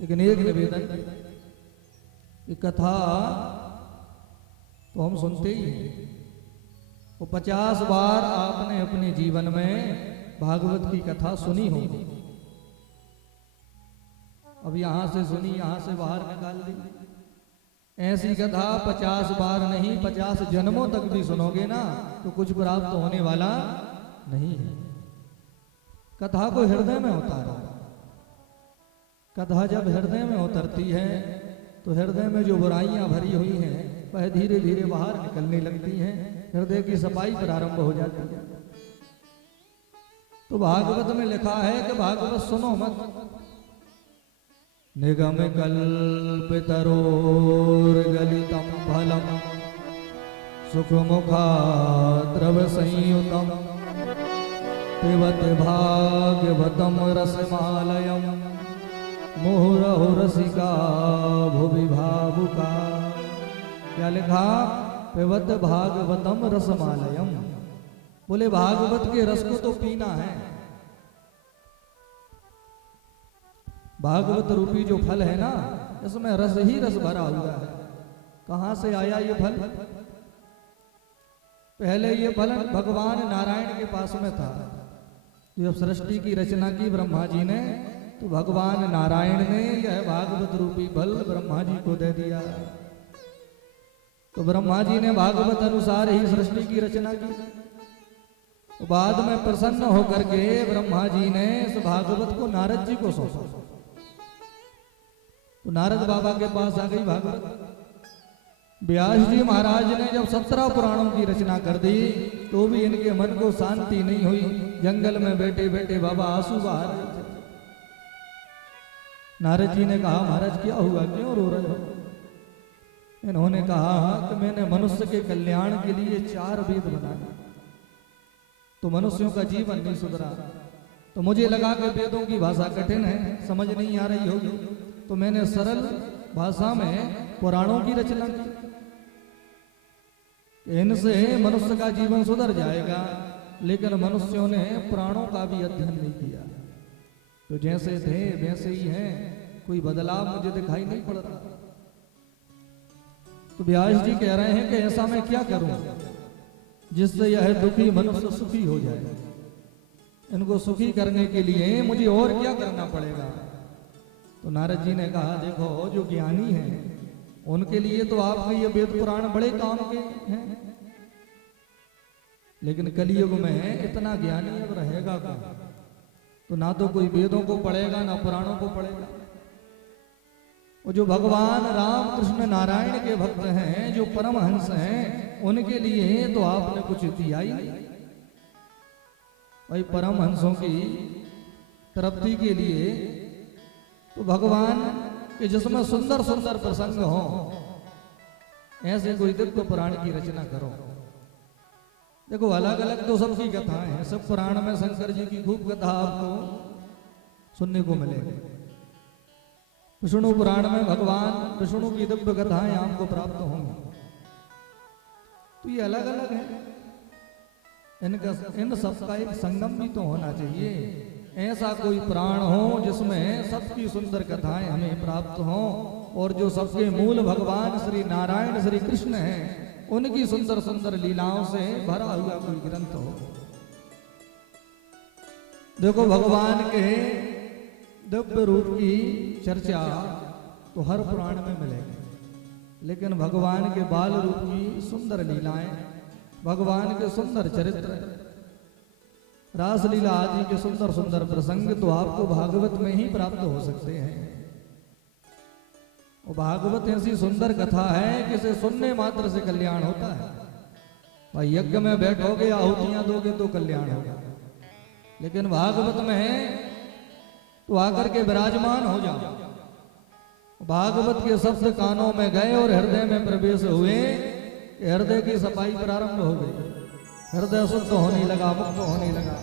लेकिन एक निवेदन, ये कथा तो हम सुनते ही हैं, वो 50 बार आपने अपने जीवन में भागवत की कथा सुनी होगी। अब यहां से सुनी, यहां से बाहर निकाल दी। ऐसी कथा 50 बार नहीं, 50 जन्मों तक भी सुनोगे ना तो कुछ प्राप्त होने वाला नहीं है। कथा को हृदय में उतारो। कथा जब हृदय में उतरती है तो हृदय में जो बुराइयां भरी हुई हैं वह धीरे धीरे बाहर निकलने लगती हैं, हृदय की सफाई प्रारंभ हो जाती है। तो भागवत में लिखा है कि भागवत सुनो मत। निगम कल्पितरोर्गलितं फलं सुखमुखाद्रव संयुतं पिबत भागवतं रसमालयं मुहुरहु रसिका भुवि भावुका। क्या लिखा? पिबत भागवतम रसमालयम। बोले भागवत के रस को तो पीना है। भागवत रूपी जो फल है ना, इसमें रस ही रस भरा हुआ है। कहां से आया ये फल? पहले ये फल भगवान नारायण के पास में था। जब सृष्टि की रचना की ब्रह्मा जी ने, तो भगवान नारायण ने यह भागवत रूपी फल ब्रह्मा जी को दे दिया। तो ब्रह्मा जी ने भागवत अनुसार ही सृष्टि की रचना की। तो बाद में प्रसन्न होकर के ब्रह्मा जी ने इस भागवत को नारद जी को सौंपा। तो नारद बाबा के पास आ गई भागवत। व्यास जी महाराज ने जब 17 पुराणों की रचना कर दी तो भी इनके मन को शांति नहीं हुई। जंगल में बैठे बैठे बाबा आंसू बहा रहे थे। नारद जी ने कहा, महाराज क्या हुआ, क्यों रो रहे हो? इन्होंने कहा कि मैंने मनुष्य के कल्याण के लिए 4 वेद बनाए, तो मनुष्यों का जीवन नहीं सुधरा। तो मुझे लगा कि वेदों की भाषा कठिन है, समझ नहीं आ रही होगी, तो मैंने सरल भाषा में पुराणों की रचना की। इनसे मनुष्य का जीवन सुधर जाएगा। लेकिन मनुष्यों ने पुराणों का भी अध्ययन नहीं किया। तो जैसे थे वैसे ही हैं, कोई बदलाव मुझे दिखाई नहीं पड़ रहा। तो व्यास जी कह रहे हैं कि ऐसा मैं क्या करूं जिससे यह दुखी मनुष्य सुखी हो जाए। इनको सुखी करने के लिए मुझे और क्या करना पड़ेगा? तो नारद जी ने कहा, देखो जो ज्ञानी हैं उनके लिए तो आपके ये वेद पुराण बड़े काम के हैं, लेकिन कलयुग में इतना ज्ञानी अब रहेगा कौन? तो ना तो कोई वेदों को पढ़ेगा ना पुराणों को पढ़ेगा। वो जो भगवान राम कृष्ण नारायण के भक्त हैं, जो परमहंस हैं, उनके लिए तो आपने कुछ दिया ही नहीं। भाई परमहंसों की तृप्ति के लिए तो भगवान के जिसमें सुंदर सुंदर प्रसंग हो, ऐसे कोई दिव्य पुराण की रचना करो। देखो अलग अलग तो सबकी कथाएं हैं, सब पुराण में शंकर जी की खूब कथा आपको सुनने को मिलेगी। विष्णु पुराण में भगवान विष्णु की दिव्य कथाएं आपको प्राप्त होंगी। तो ये अलग अलग है, इन सबका एक संगम भी तो होना चाहिए। ऐसा कोई पुराण हो जिसमें सबकी सुंदर कथाएं हमें प्राप्त हो, और जो सबके मूल भगवान श्री नारायण श्री कृष्ण हैं, उनकी सुंदर सुंदर लीलाओं से भरा हुआ कोई ग्रंथ हो। देखो भगवान के दिव्य रूप की चर्चा तो हर पुराण में मिलेगी, लेकिन भगवान के बाल रूप की सुंदर लीलाएं, भगवान के सुंदर चरित्र, रासलीला आदि के सुंदर सुंदर प्रसंग तो आपको भागवत में ही प्राप्त हो सकते हैं। और भागवत ऐसी सुंदर कथा है कि इसे सुनने मात्र से कल्याण होता है। भाई यज्ञ में बैठोगे, आहुतियां दोगे तो कल्याण होगा, लेकिन भागवत में है तो आकर के विराजमान हो जाओ। भागवत के शब्द कानों में गए और हृदय में प्रवेश हुए, हृदय की सफाई प्रारंभ हो गई, हृदय शुद्ध होने लगा, मुक्त होने लगा।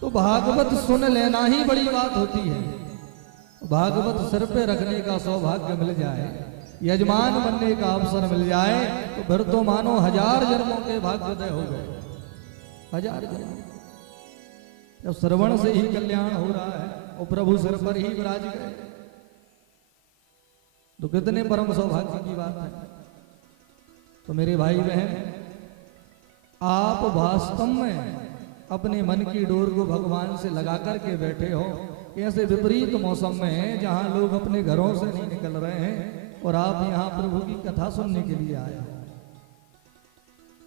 तो भागवत सुन लेना ही बड़ी बात होती है। भागवत सिर पे रखने का सौभाग्य मिल जाए, यजमान बनने का अवसर मिल जाए, तो फिर तो मानो 1000 जन्मों के भाग्योदय हो गए। 1000 जन्म जब श्रवण से ही कल्याण हो रहा है और प्रभु सिर पर ही विराज गए। तो कितने परम सौभाग्य की बात है। तो मेरे भाई बहन, आप वास्तव में अपने मन की डोर को भगवान से लगा करके बैठे हो। ऐसे विपरीत मौसम में जहां लोग अपने घरों से नहीं निकल रहे हैं और आप यहाँ प्रभु की कथा सुनने के लिए आए हो।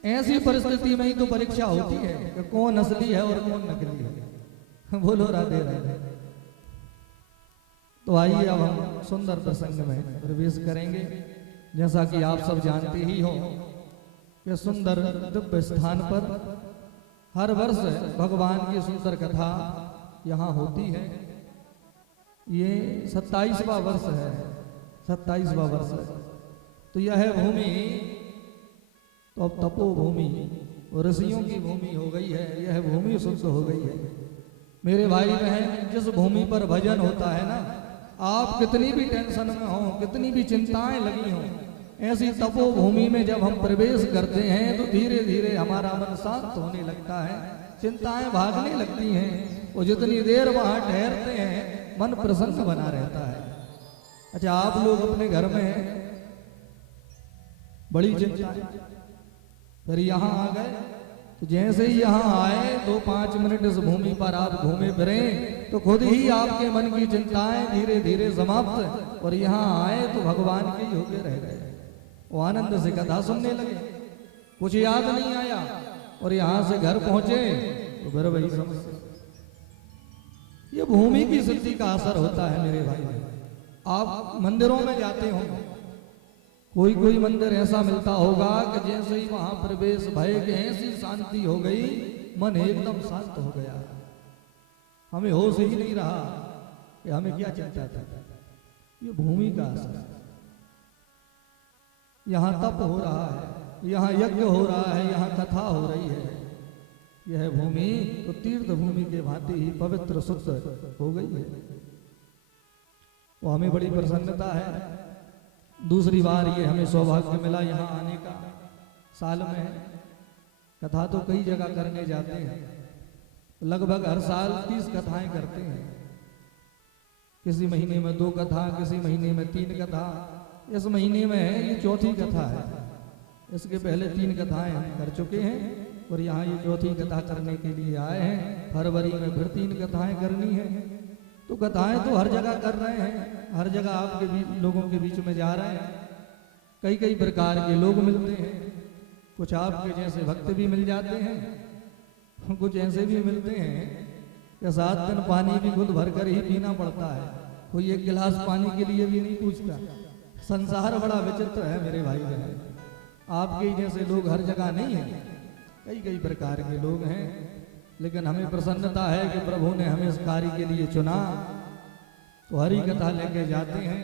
ऐसी परिस्थिति में ही तो परीक्षा होती है कि कौन असली है और कौन नकली है। बोलो राधे राधे। तो आइए अब हम सुंदर प्रसंग में प्रवेश करेंगे। जैसा कि आप सब जानते ही हो कि सुंदर दिव्य स्थान पर हर वर्ष भगवान की सुंदर कथा यहाँ होती है। ये 27वां वर्ष है, 27वां वर्ष है। तो यह भूमि तो अब तपोभूमि और ऋषियों की भूमि हो गई है। यह भूमि शुद्ध हो गई है। मेरे भाई बहन, जिस भूमि पर भजन होता है ना, आप कितनी भी टेंशन में हो, कितनी भी चिंताएं लगी हो, ऐसी तपोभूमि में जब हम प्रवेश करते हैं तो धीरे धीरे हमारा मन शांत होने लगता है, चिंताएं भागने लगती हैं और जितनी देर वहां ठहरते हैं मन प्रसन्न बना रहता है। अच्छा, आप लोग अपने घर में बड़ी चिंता, फिर यहाँ आ गए तो जैसे ही यहाँ आए 2-5 मिनट इस भूमि पर आप घूमे फिरे तो खुद ही आपके मन की चिंताएं धीरे धीरे समाप्त, और यहाँ आए तो भगवान के ही होके रह गए। वो आनंद से कथा सुनने लगे, कुछ याद नहीं आया, और यहाँ से घर पहुंचे तो फिर वही समस्या। ये भूमि की सिद्धि का असर होता है मेरे भाई। आप मंदिरों में जाते हो, कोई मंदिर ऐसा मिलता होगा कि जैसे ही वहां प्रवेश भय के ऐसी शांति हो गई, मन एकदम शांत हो गया, हमें होश ही नहीं रहा कि हमें क्या चिंता था। ये भूमि का असर। यहाँ तप हो रहा है, यहाँ यज्ञ हो रहा है, यहाँ कथा हो रही है। यह भूमि तो तीर्थ भूमि के भांति ही पवित्र शुद्ध हो गई है। वो हमें बड़ी प्रसन्नता है। दूसरी बार ये हमें सौभाग्य मिला यहाँ आने का। साल में कथा तो कई जगह करने जाते हैं, लगभग हर साल 30 कथाएं करते हैं। किसी महीने में 2 कथा, किसी महीने में 3 कथा। इस महीने में ये 4थी कथा है। इसके पहले 3 कथाएं हम कर चुके हैं और यहाँ ये 4थी कथा करने के लिए आए हैं। फरवरी में फिर 3 कथाएं करनी है। तो कथाएं तो हर जगह कर रहे हैं, हर जगह आपके लोगों के बीच में जा रहे हैं। कई कई प्रकार के लोग मिलते हैं, कुछ आपके जैसे भक्त भी मिल जाते हैं, कुछ ऐसे भी मिलते हैं कि 7 दिन पानी भी खुद भर कर ही पीना पड़ता है, कोई एक गिलास पानी के लिए भी नहीं पूछता। संसार बड़ा विचित्र है मेरे भाई बहन। आपके जैसे लोग हर जगह नहीं है, कई कई प्रकार के लोग हैं। लेकिन हमें प्रसन्नता है कि प्रभु ने हमें इस कार्य के लिए चुना, तो हरि कथा लेके जाते हैं।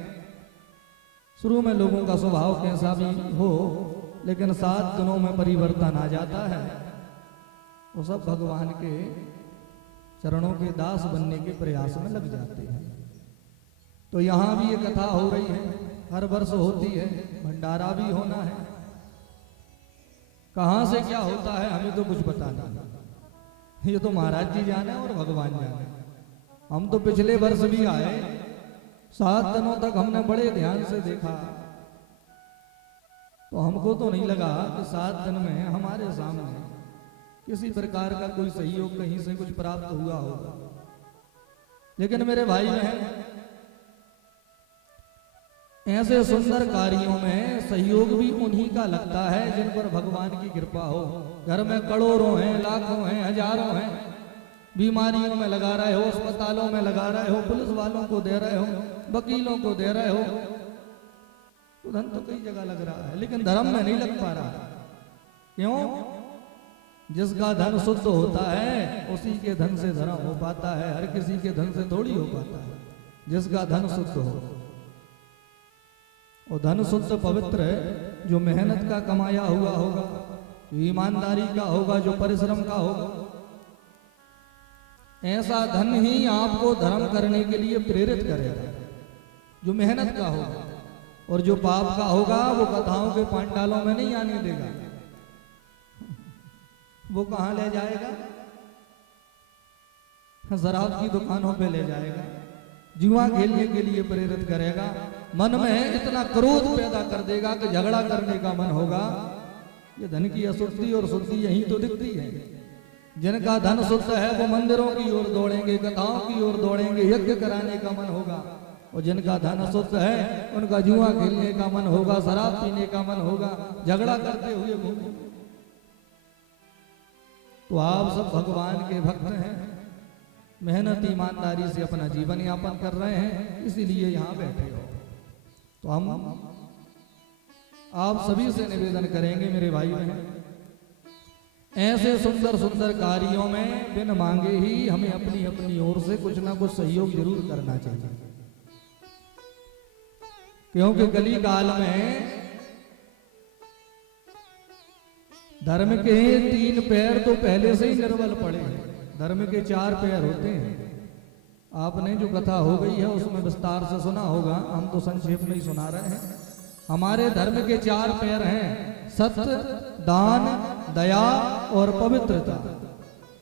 शुरू में लोगों का स्वभाव कैसा भी हो, लेकिन 7 दिनों में परिवर्तन आ जाता है। वो सब भगवान के चरणों के दास बनने के प्रयास में लग जाते हैं। तो यहाँ भी ये कथा हो रही है, हर वर्ष होती है, भंडारा भी होना है। कहाँ से क्या होता है हमें तो कुछ पता नहीं, ये तो महाराज जी जाने और भगवान जाने। हम तो पिछले वर्ष भी आए, 7 दिनों तक हमने बड़े ध्यान से देखा, तो हमको तो नहीं लगा कि 7 दिन में हमारे सामने किसी प्रकार का कोई सहयोग कहीं से कुछ प्राप्त हुआ होगा। लेकिन मेरे भाई बहन, ऐसे सुंदर कार्यों में सहयोग भी उन्हीं का लगता है जिन पर भगवान की कृपा हो। घर में करोड़ों हैं, लाखों हैं, हजारों हैं, बीमारियों में लगा रहे हो, अस्पतालों में लगा रहे हो, पुलिस वालों को दे रहे हो, वकीलों को दे रहे हो, तो धन तो कई जगह लग रहा है, लेकिन धर्म में नहीं लग पा रहा। क्यों? जिसका धन शुद्ध होता है उसी के धन से धर्म हो पाता है, हर किसी के धन से थोड़ी हो पाता है। जिसका धन शुद्ध हो, और धन शुद्ध पवित्र है, जो मेहनत का कमाया हुआ होगा, जो ईमानदारी का होगा, जो परिश्रम का होगा, ऐसा धन ही आपको धर्म करने के लिए प्रेरित करेगा, जो मेहनत का होगा। और जो पाप का होगा वो कथाओं के पांडालों में नहीं आने देगा, वो कहां ले जाएगा? शराब की दुकानों पे ले जाएगा, जुआ खेलने के लिए प्रेरित करेगा, मन में इतना क्रोध पैदा कर देगा कि झगड़ा करने का मन होगा। ये धन की अशुद्धि और शुद्धि यही तो दिखती है। जिनका धन शुद्ध है वो मंदिरों की ओर दौड़ेंगे, कथाओं की ओर दौड़ेंगे, यज्ञ कराने का मन होगा। और जिनका धन अशुद्ध है उनका जुआ खेलने का मन होगा, शराब पीने का मन होगा, झगड़ा करते हुए घूमेंगे। तो आप सब भगवान के भक्त हैं, मेहनत ईमानदारी से अपना जीवन यापन कर रहे हैं, इसीलिए यहाँ बैठे हो। तो हम आप सभी से निवेदन करेंगे मेरे भाई बहन, ऐसे सुंदर सुंदर कार्यों में बिन मांगे ही हमें अपनी अपनी ओर से कुछ ना कुछ सहयोग जरूर करना चाहिए। क्योंकि कली काल में धर्म के 3 पैर तो पहले से ही निर्बल पड़े हैं। धर्म के 4 पैर होते हैं। आपने जो कथा हो गई है उसमें विस्तार से सुना होगा, हम तो संक्षेप में ही सुना रहे हैं। हमारे धर्म के 4 पैर हैं, सत्य, दान, दया और पवित्रता।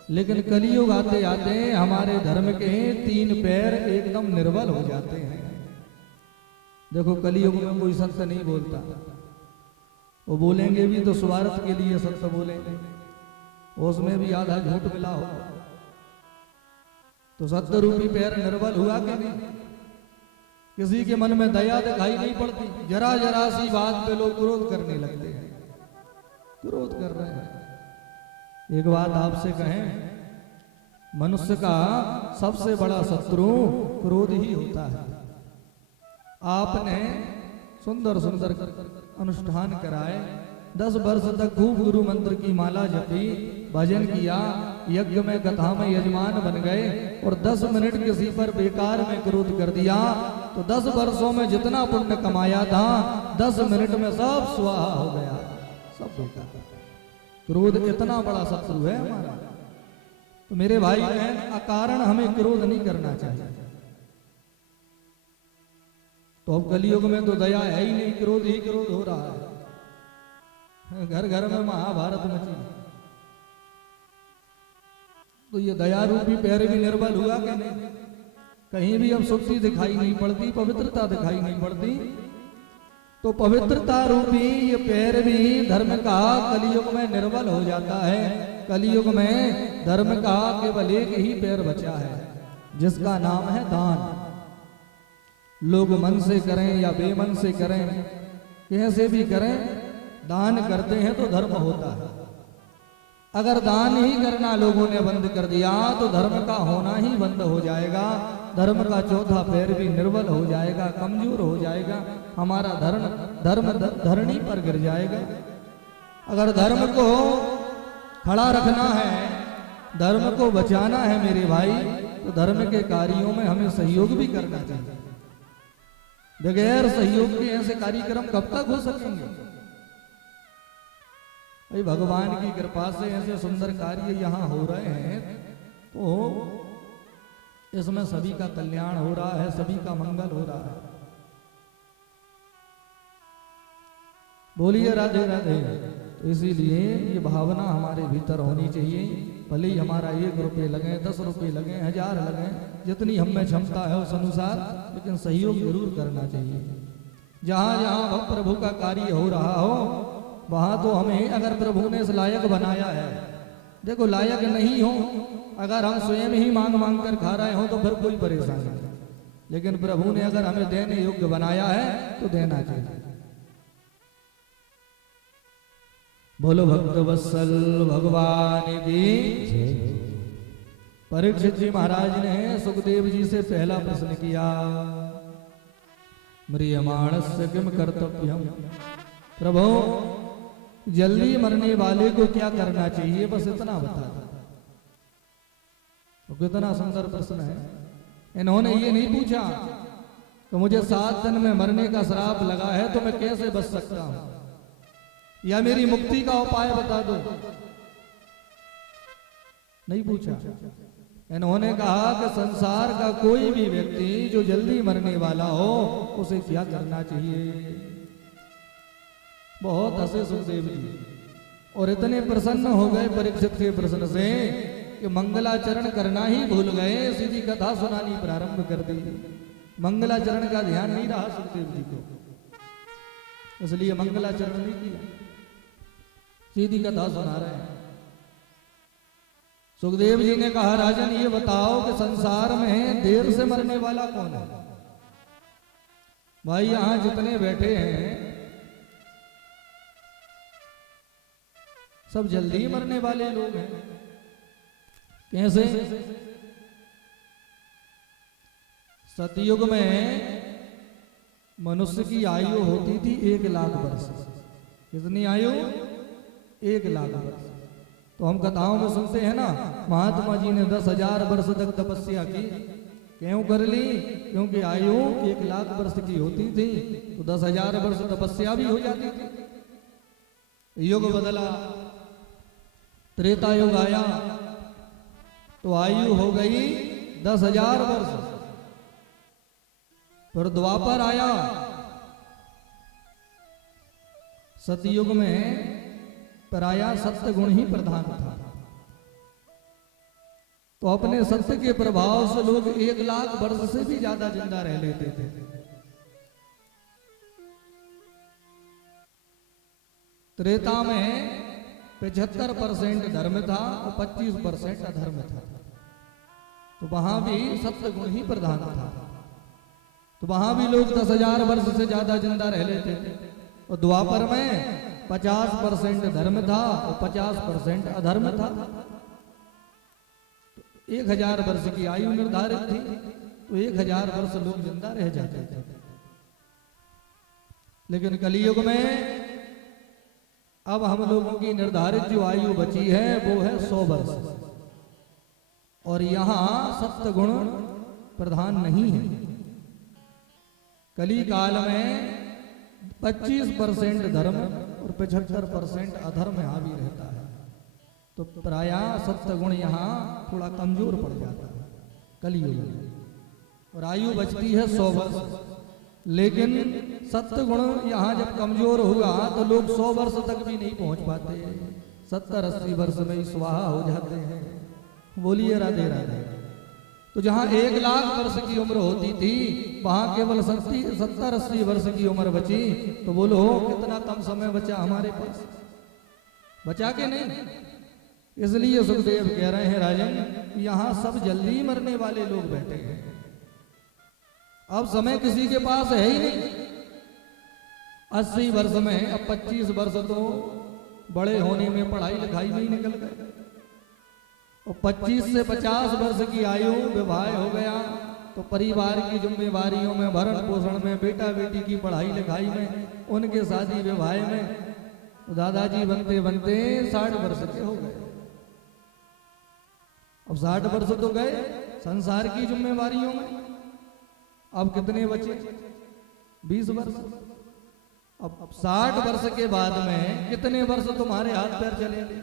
लेकिन कलियुग आते आते हमारे धर्म के 3 पैर एकदम निर्बल हो जाते हैं। देखो कलियुग में कोई सत्य नहीं बोलता, वो बोलेंगे भी तो स्वार्थ के लिए सत्य बोलेंगे, उसमें भी आधा झूठ मिला हो। तो सत्य रूपी पैर निर्बल हुआ कि नहीं? किसी के मन में दया दिखाई नहीं पड़ती, जरा जरा सी बात पे लोग क्रोध करने लगते हैं, क्रोध कर रहे हैं। एक बात आपसे कहें, मनुष्य का सबसे बड़ा शत्रु क्रोध ही होता है। आपने सुंदर सुंदर अनुष्ठान कराए, 10 वर्ष तक खूब गुरु मंत्र की माला जपी, भजन किया, यज्ञ में कथा में यजमान बन गए, और 10 मिनट किसी पर बेकार में क्रोध कर दिया तो 10 वर्षों में जितना पुण्य कमाया था 10 मिनट में सब स्वाहा हो गया, सब बेकार। क्रोध इतना बड़ा शत्रु है हमारा। तो मेरे भाई बहन, अकारण हमें क्रोध नहीं करना चाहिए। तो अब कलियुग में तो दया है ही नहीं, क्रोध ही क्रोध हो रहा है, घर घर में महाभारत मची। तो ये दया रूपी पैर भी निर्बल हुआ कि नहीं? कहीं भी अब शुद्धि दिखाई नहीं पड़ती, पवित्रता दिखाई नहीं पड़ती। तो पवित्रता रूपी ये पैर भी धर्म का कलियुग में निर्बल हो जाता है। कलियुग में धर्म का केवल एक ही पैर बचा है, जिसका नाम है दान। लोग मन से करें या बेमन से करें, कैसे भी करें, दान करते हैं तो धर्म होता है। अगर दान ही करना लोगों ने बंद कर दिया तो धर्म का होना ही बंद हो जाएगा। धर्म का चौथा पैर भी निर्बल हो जाएगा, कमजोर हो जाएगा, हमारा धर्म धरणी पर गिर जाएगा। अगर धर्म को खड़ा रखना है, धर्म को बचाना है मेरे भाई, तो धर्म के कार्यों में हमें सहयोग भी करना चाहिए। बगैर सहयोग के ऐसे कार्यक्रम कब तक हो सकेंगे? भाई भगवान की कृपा से ऐसे सुंदर कार्य यहाँ हो रहे हैं, तो इसमें सभी का कल्याण हो रहा है, सभी का मंगल हो रहा है। बोलिए राधे राधे। तो इसीलिए ये भावना हमारे भीतर होनी चाहिए। भले ही हमारा 1 रुपये लगे, 10 रुपये लगे, 1000 लगे, जितनी हम में क्षमता है उस अनुसार, लेकिन सहयोग जरूर करना चाहिए। जहाँ जहाँ प्रभु का कार्य हो रहा हो वहां तो हमें, अगर प्रभु ने इस लायक बनाया है, देखो लायक नहीं हो, अगर हम स्वयं ही मांग मांग कर खा रहे हो तो फिर कोई परेशानी नहीं, लेकिन प्रभु ने अगर हमें देने योग्य बनाया है तो देना चाहिए। बोलो भक्त वत्सल भगवान की। परीक्षित जी महाराज ने सुखदेव जी से पहला प्रश्न किया, म्रियमाणस्य किम कर्तव्यम। प्रभु जल्दी मरने वाले को क्या करना चाहिए, बस इतना बता दो। तो कितना सुंदर प्रश्न है। इन्होंने ये नहीं पूछा तो मुझे 7 दिन में मरने का श्राप लगा है तो मैं कैसे बच सकता हूं, या मेरी मुक्ति का उपाय बता दो, नहीं पूछा। इन्होंने कहा कि संसार का कोई भी व्यक्ति जो जल्दी मरने वाला हो उसे क्या करना चाहिए। बहुत हंसे सुखदेव जी और इतने प्रसन्न हो गए परीक्षित के प्रश्न से कि मंगलाचरण करना ही भूल गए, सीधी कथा सुनानी प्रारंभ कर दी। मंगलाचरण का ध्यान नहीं रहा सुखदेव जी को, इसलिए मंगलाचरण नहीं किया। सीधी कथा सुना रहे हैं। सुखदेव जी ने कहा, राजन ये बताओ कि संसार में देर से मरने वाला कौन है? भाई यहां जितने बैठे हैं सब जल्दी मरने वाले लोग हैं। कैसे? सतयुग में मनुष्य की आयु होती थी 1,00,000 वर्ष। कितनी आयु? 1,00,000 वर्ष। तो हम कथाओं में सुनते हैं ना, महात्मा जी ने 10,000 वर्ष तक तपस्या की। क्यों कर ली? क्योंकि आयु 1,00,000 वर्ष की होती थी, तो 10,000 वर्ष तपस्या भी हो जाती थी। युग बदला, त्रेता युग आया तो आयु हो गई 10,000 वर्ष। फिर द्वापर आया, सतयुग में प्रायः सत्य गुण ही प्रधान था। तो अपने सत्य के प्रभाव से लोग 1,00,000 वर्ष से भी ज्यादा जिंदा रह लेते थे। त्रेता में 75% धर्म था और 25% अधर्म था। तो वहां भी सत्य गुण ही प्रधान था। तो वहां भी लोग 10,000 वर्ष से ज्यादा जिंदा रह लेते थे। और द्वापर में 50% धर्म था और 50% अधर्म था। 1,000 वर्ष की आयु निर्धारित थी, तो 1,000 वर्ष लोग जिंदा रह जाते थे। लेकिन कलियुग में अब हम लोगों की निर्धारित जो आयु बची है वो है 100 वर्ष। और यहां सत्य गुण प्रधान नहीं है। कली काल में 25% धर्म और 75% अधर्म हावी रहता है। तो प्रायः सत्य गुण यहाँ थोड़ा कमजोर पड़ जाता है कलियुग में। और आयु बचती है 100 वर्ष। लेकिन सत्य गुण यहाँ जब कमजोर हुआ तो लोग 100 वर्ष तक भी नहीं पहुंच पाते, 70-80 वर्ष में ही स्वाहा हो जाते हैं। बोलिए राधे राधे। तो जहाँ 1,00,000 वर्ष की उम्र होती थी वहां केवल 70-80 वर्ष की उम्र बची। तो बोलो कितना कम समय बचा हमारे पास, बचा के नहीं। इसलिए सुखदेव कह रहे हैं, राजन यहाँ सब जल्दी मरने वाले लोग बैठे हैं। अब समय किसी के पास है ही नहीं। 80 वर्ष में अब 25 वर्ष तो बड़े होने में पढ़ाई लिखाई में ही निकल गए। और 25 से 50 वर्ष की आयु विवाह हो गया तो परिवार की जिम्मेवारियों में, भरण पोषण में, बेटा बेटी की पढ़ाई लिखाई में, उनके शादी विवाह में तो दादाजी बनते बनते 60 वर्ष के हो गए। अब 60 वर्ष तो गए संसार की जिम्मेवारियों में। अब कितने बचे? 20 वर्ष। अब 60 वर्ष के बाद में कितने वर्ष तुम्हारे हाथ पैर चलेंगे?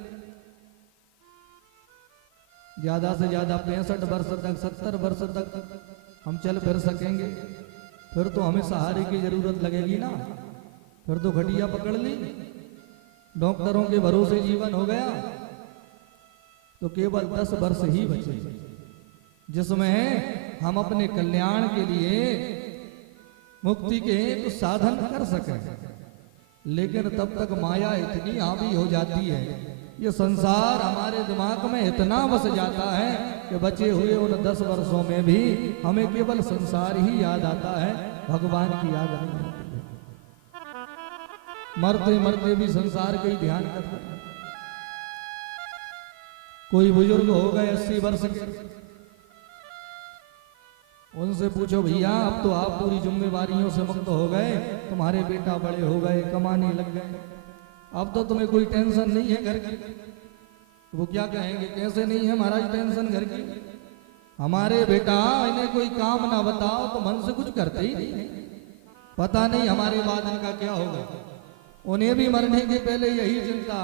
ज्यादा से ज्यादा 65 वर्ष तक, 70 वर्ष तक हम चल फिर सकेंगे। फिर तो हमें सहारे की जरूरत लगेगी ना। फिर तो घटिया पकड़ ली, डॉक्टरों के भरोसे जीवन हो गया। तो केवल 10 वर्ष ही बचे जिसमें हम अपने कल्याण के लिए मुक्ति के कुछ साधन कर सकें। लेकिन तब तक माया इतनी हावी हो जाती है, ये संसार हमारे दिमाग में इतना बस जाता है कि बचे हुए उन 10 वर्षों में भी हमें केवल संसार ही याद आता है, भगवान की याद नहीं आती है। मरते मरते भी संसार का ही ध्यान करते हैं। कोई बुजुर्ग हो गए 80 वर्ष के, उनसे पूछो भैया अब तो आप पूरी जिम्मेवारियों से मुक्त हो गए, तुम्हारे बेटा बड़े हो गए, कमाने लग गए, अब तो तुम्हें कोई टेंशन नहीं है घर की। वो क्या कहेंगे, कैसे नहीं है महाराज टेंशन घर की? हमारे बेटा इन्हें कोई काम ना बताओ तो मन से कुछ करते ही नहीं। पता नहीं हमारे बाद इनका क्या होगा। उन्हें भी मरने के पहले यही चिंता,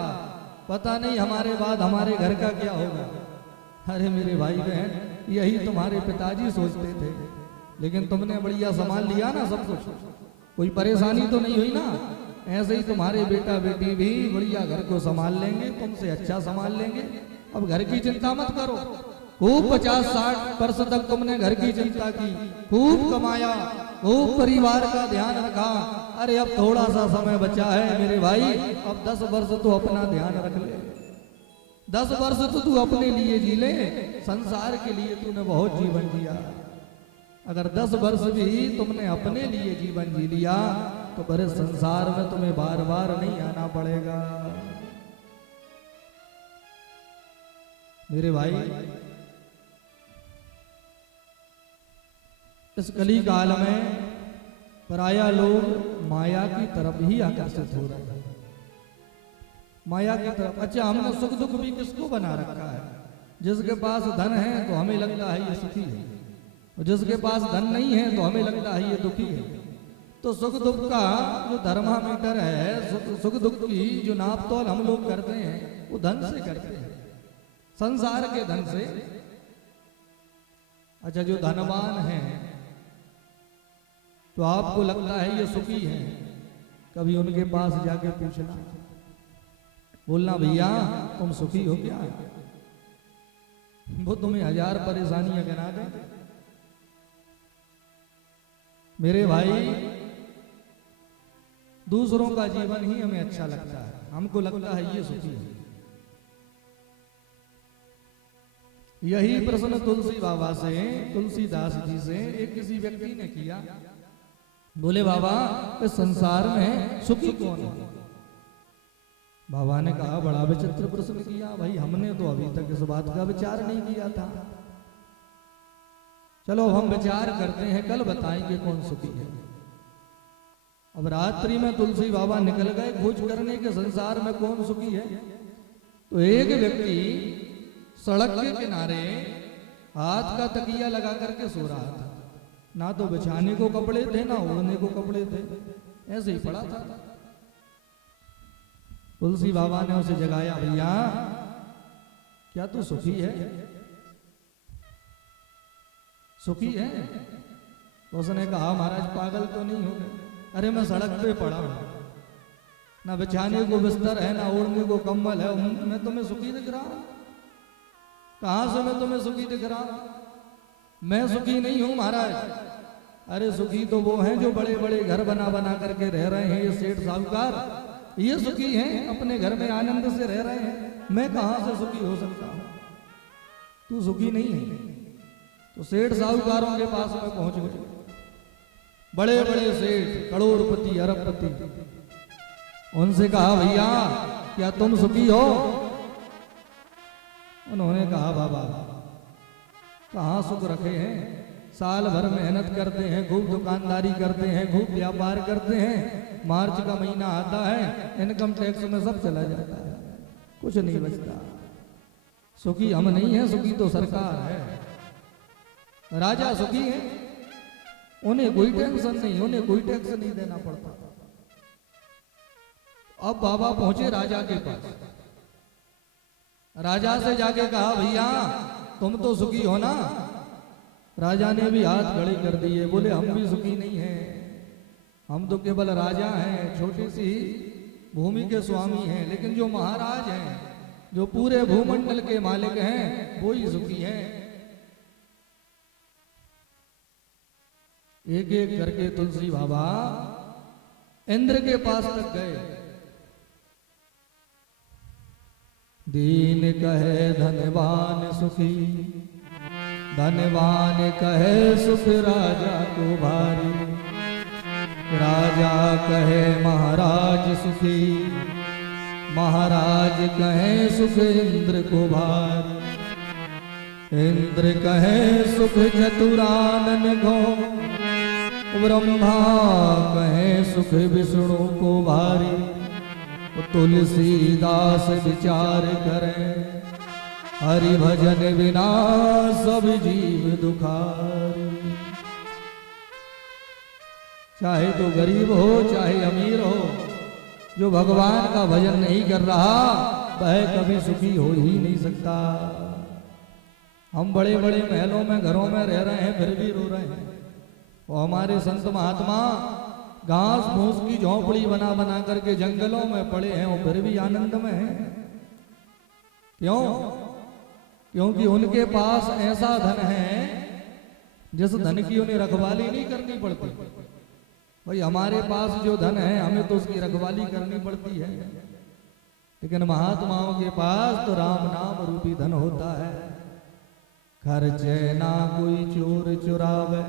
पता नहीं हमारे बाद हमारे घर का क्या होगा। अरे मेरे भाई बहन, यही तुम्हारे पिताजी सोचते थे, लेकिन तुमने बढ़िया संभाल लिया ना सब कुछ, कोई परेशानी तो नहीं हुई ना। ऐसे ही तुम्हारे बेटा बेटी भी बढ़िया घर को संभाल लेंगे, तुमसे अच्छा संभाल लेंगे। अब घर की चिंता मत करो, खूब 50-60 वर्ष तक तुमने घर की चिंता की, खूब कमाया, खूब परिवार का ध्यान रखा। अरे अब थोड़ा सा समय बचा है मेरे भाई, अब 10 वर्ष तो अपना ध्यान रख ले। 10 वर्ष तो तू अपने लिए जी ले, संसार के लिए तूने बहुत जीवन जिया। अगर 10 वर्ष भी तुमने अपने लिए जीवन जी लिया तो बड़े संसार में तुम्हें बार बार नहीं आना पड़ेगा। मेरे भाई, इस कली काल में पराया लोग माया की तरफ ही आकर्षित हो रहे हैं, माया की तरफ। अच्छा, हमने सुख दुख भी किसको बना रखा है? जिसके पास धन है तो हमें लगता है ये सुखी है, और जिसके पास धन नहीं है तो हमें लगता है ये दुखी है। तो सुख दुख का जो थर्मामीटर है, सुख दुख की जो नाप तोल हम लोग करते हैं वो धन से करते हैं, संसार के धन से। अच्छा, जो धनवान है तो आपको लगता है ये सुखी है, कभी उनके पास जाके पूछना, बोलना भैया तुम सुखी हो क्या? वो तुम्हें 1000 परेशानियां गिना दे। मेरे भाई, दूसरों का जीवन ही हमें अच्छा लगता है, हमको लगता है ये सुखी है। यही प्रश्न तुलसी बाबा से, तुलसीदास जी से एक किसी व्यक्ति ने किया। बोले बाबा, इस संसार में सुखी कौन है? बाबा ने कहा बड़ा विचित्र प्रश्न किया भाई, हमने तो अभी तक इस बात का विचार नहीं किया था। चलो हम विचार करते हैं, कल बताएंगे कौन सुखी है। अब रात्रि में तुलसी बाबा निकल गए खोज करने के संसार में कौन सुखी है। तो एक व्यक्ति सड़क के किनारे हाथ का तकिया लगा करके सो रहा था, ना तो बिछाने को कपड़े थे ना ओढ़ने को कपड़े थे, ऐसे ही पड़ा था। तुलसी बाबा ने उसे जगाया, भैया क्या तू सुखी है? सुखी है? तो उसने कहा महाराज पागल तो नहीं हो गए? अरे मैं सड़क पे पड़ा हूं, ना बिछाने को बिस्तर है ना ओढ़ने को कंबल है, मैं तुम्हें सुखी दिख रहा हूं? कहां से मैं तुम्हें सुखी दिख रहा हूं? मैं सुखी नहीं हूं महाराज। अरे सुखी तो वो हैं जो बड़े बड़े घर बना बना करके रह रहे हैं, ये सेठ साहूकार, ये सुखी हैं, अपने घर में आनंद से रह रहे हैं। मैं कहां से सुखी हो सकता हूं? तू सुखी नहीं है। तो सेठ साहूकारों के पास में पहुंच गए, बड़े बड़े सेठ, करोड़पति, अरबपति। उनसे कहा भैया क्या तुम सुखी हो? उन्होंने कहा बाबा कहां सुख रखे हैं, साल भर मेहनत करते हैं, खूब दुकानदारी करते हैं, खूब व्यापार करते हैं, मार्च का महीना आता है, इनकम टैक्स में सब चला जाता है, कुछ नहीं बचता। सुखी हम नहीं है, सुखी तो सरकार है। राजा सुखी है, उन्हें कोई टेंशन नहीं, उन्हें कोई टैक्स नहीं देना पड़ता। अब बाबा पहुंचे राजा के पास, राजा से जाके कहा भैया तुम तो सुखी हो ना? राजा ने भी हाथ खड़े कर दिए, बोले हम भी सुखी नहीं हैं, हम तो केवल राजा हैं, छोटी सी भूमि के स्वामी हैं, लेकिन जो महाराज हैं, जो पूरे भूमंडल के मालिक हैं, वो ही सुखी हैं। एक एक करके तुलसी बाबा इंद्र के पास तक गए। दीन कहे धनवान सुखी, धनवान कहे सुख राजा को भारी, राजा कहे महाराज सुखी, महाराज कहे सुख इंद्र को भारी, इंद्र कहे सुख चतुरानन को, ब्रह्मा कहे सुख विष्णु को भारी। तुलसीदास विचार करें, हरि भजन बिना सब जीव दुखारी। चाहे तो गरीब हो चाहे अमीर हो, जो भगवान का भजन नहीं कर रहा वह कभी सुखी हो ही नहीं सकता। हम बड़े बड़े महलों में घरों में रह रहे हैं फिर भी रो रहे हैं, और हमारे संत महात्मा घास फूस की झोंपड़ी बना बना करके जंगलों में पड़े हैं और फिर भी आनंद में हैं। क्यों? क्योंकि उनके पास ऐसा धन है जिस धन की उन्हें रखवाली नहीं करनी पड़ती। भाई हमारे पास जो धन है हमें तो उसकी रखवाली करनी पड़ती है, लेकिन महात्माओं के पास तो राम नाम रूपी धन होता है। खर्चे ना कोई चोर चुरावे,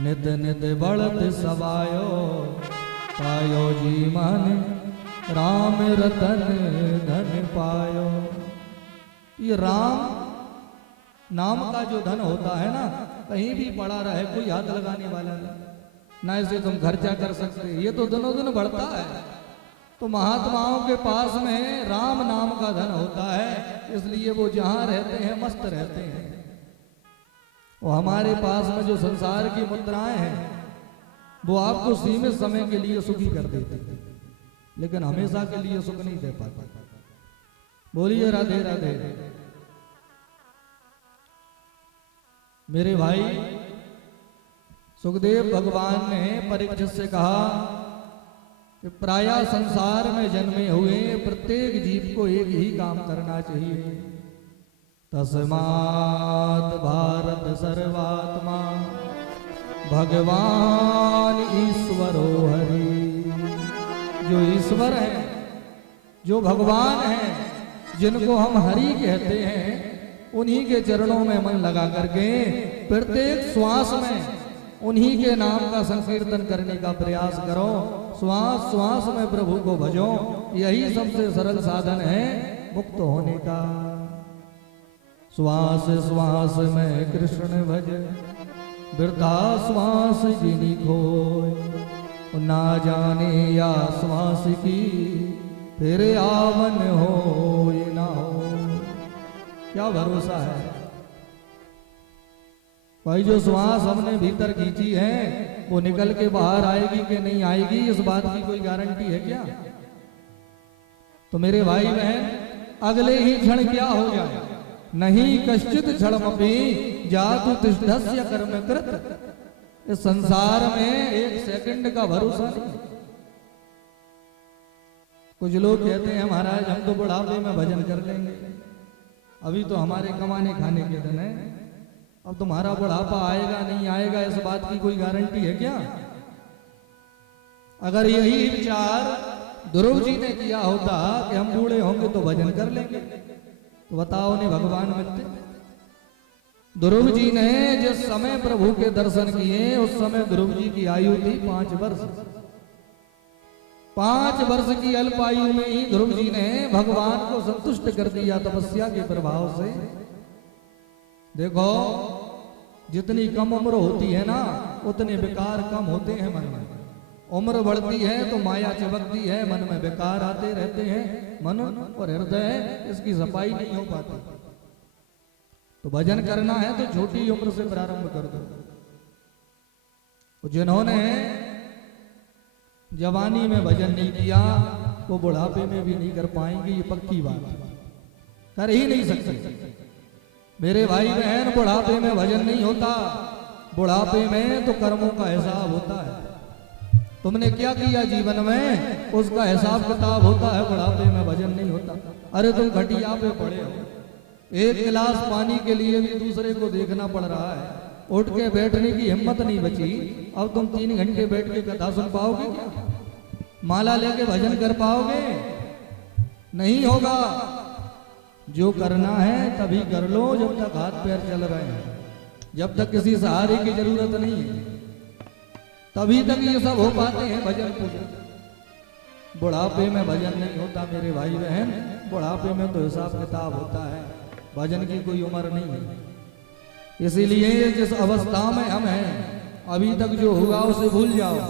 नित नित बढ़त सवायो, पायो जी मन राम रतन धन पायो। ये राम नाम का जो धन होता है ना, कहीं भी पड़ा रहे, कोई हाथ लगाने वाला नहीं, ना इसे तुम खर्चा कर सकते, ये तो दिनों दिन बढ़ता है। तो महात्माओं के पास में राम नाम का धन होता है, इसलिए वो जहां रहते हैं मस्त रहते हैं। वो हमारे पास में जो संसार की मुद्राएं हैं वो आपको सीमित समय के लिए सुखी कर देते, लेकिन हमेशा के लिए सुख नहीं दे पाता। बोलिए राधे राधे। मेरे भाई सुखदेव भगवान ने परीक्षित से कहा कि प्राय संसार में जन्मे हुए प्रत्येक जीव को एक ही काम करना चाहिए, तस्मात् भारत सर्वात्मा भगवान ईश्वरो हरि। जो ईश्वर है, जो भगवान है, जिनको हम हरि कहते हैं, उन्हीं के चरणों में मन लगा करके प्रत्येक श्वास में उन्हीं के नाम का संकीर्तन करने का प्रयास करो। श्वास श्वास में प्रभु को भजो, यही सबसे सरल साधन है मुक्त होने का। श्वास श्वास में कृष्ण भज, वृद्धा श्वास जिनी खोय, ना जाने या श्वास की फिर आवन हो ना हो। क्या भरोसा है भाई, जो श्वास हमने भीतर खींची है वो निकल के बाहर आएगी कि नहीं आएगी, इस बात की कोई गारंटी है क्या? तो मेरे भाई बहन, अगले ही क्षण क्या हो जाए, नहीं कश्चित क्षणमपि जातु तिष्ठस्य कर्म कृत। इस संसार में एक सेकंड का भरोसा नहीं। कुछ लोग कहते हैं महाराज हम तो बुढ़ापे में भजन कर लेंगे, अभी तो हमारे कमाने खाने के दिन है, अब तुम्हारा बुढ़ापा आएगा नहीं आएगा इस बात की कोई गारंटी है क्या? अगर यही विचार ध्रुव जी ने किया होता कि हम बूढ़े होंगे तो भजन कर लेंगे, तो बताओ नहीं भगवान मिलते? ध्रुव जी ने जिस समय प्रभु के दर्शन किए उस समय ध्रुव जी की आयु थी 5 वर्ष। 5 वर्ष की अल्प आयु में ही ध्रुव जी ने भगवान को संतुष्ट कर दिया तपस्या के प्रभाव से। देखो जितनी कम उम्र होती है ना, उतने विकार कम होते हैं मन में। उम्र बढ़ती है तो माया चिपकती है, मन में विकार आते रहते हैं, मन और हृदय इसकी सफाई नहीं हो पाती। तो भजन करना है तो छोटी उम्र से प्रारंभ कर दो। जिन्होंने जवानी में भजन नहीं किया वो बुढ़ापे में भी नहीं कर पाएंगे, ये पक्की बात है, कर ही नहीं सकते। मेरे भाई बहन, बुढ़ापे में भजन नहीं होता, बुढ़ापे में तो कर्मों का हिसाब होता है। तुमने क्या किया जीवन में उसका हिसाब किताब होता है, बुढ़ापे में भजन नहीं होता। अरे तुम घटिया पे पड़े हो, एक गिलास पानी के लिए भी दूसरे को देखना पड़ रहा है, उठ के बैठने की हिम्मत नहीं बची। अब तुम 3 घंटे बैठ के कथा सुन पाओगे क्या? माला लेके भजन कर पाओगे? नहीं होगा। जो करना है तभी कर लो जब तक हाथ पैर चल रहे हैं, जब तक किसी सहारे की जरूरत नहीं है तभी तक ये सब हो पाते हैं भजन पूजन। बुढ़ापे में भजन नहीं होता मेरे भाई बहन, बुढ़ापे में तो हिसाब किताब होता है, भजन की कोई उम्र नहीं है। इसीलिए जिस अवस्था में हम हैं अभी तक जो हुआ उसे भूल जाओ,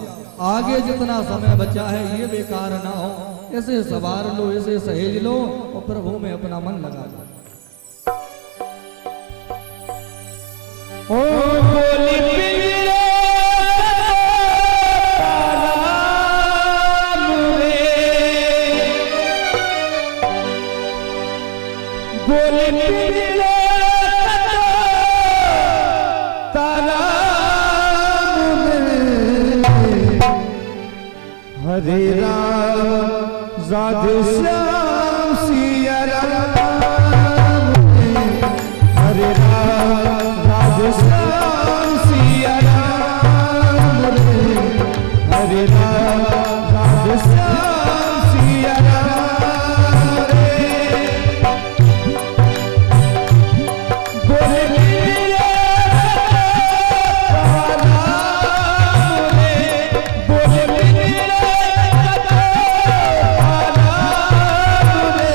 आगे जितना समय बचा है ये बेकार ना हो, इसे सवार लो, इसे सहेज लो और प्रभु में अपना मन लगा लो। ओ बोली हरे राम राधे श्याम सिया राम। हरे राम राधे श्याम सिया राम रे बोले लीला राम रे बोले लीला राम रे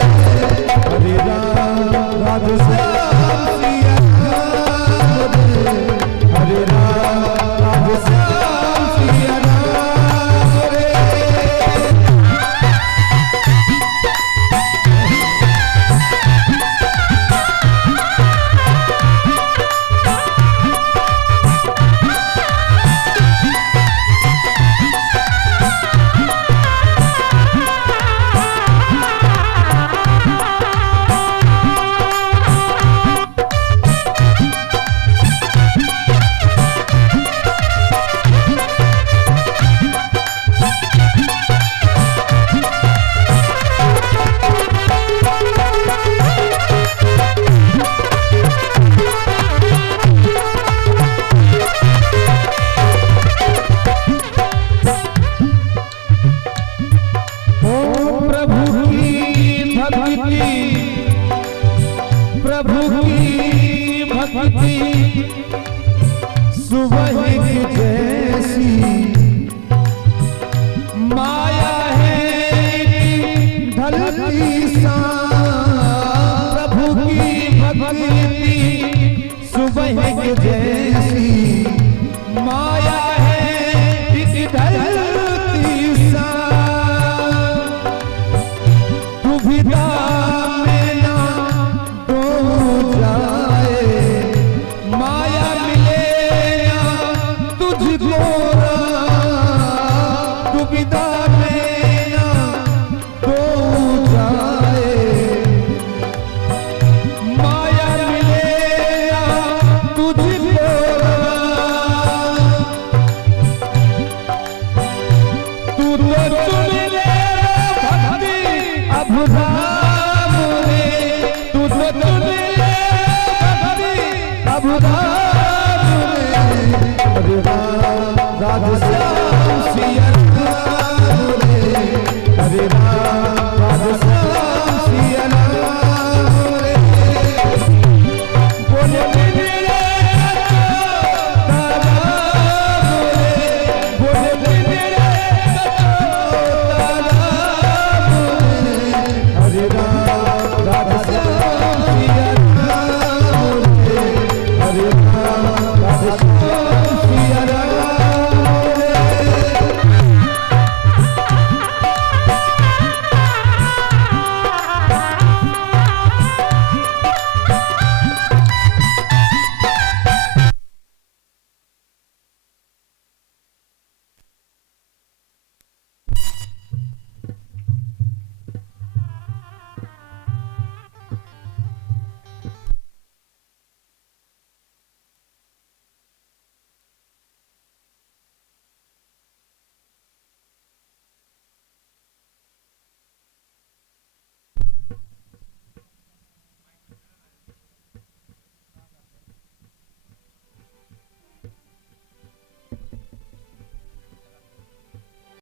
हरे राम राधे श्याम सिया राम रे हरे राम राधे श्याम सिया राम रे प्रभु की भक्ति सुबह की जैसी माया है ढलती शाम प्रभु की भक्ति सुबह की जैसी माया है ढलती शाम दुविधा राधे श्याम सिया राम रे हरे राम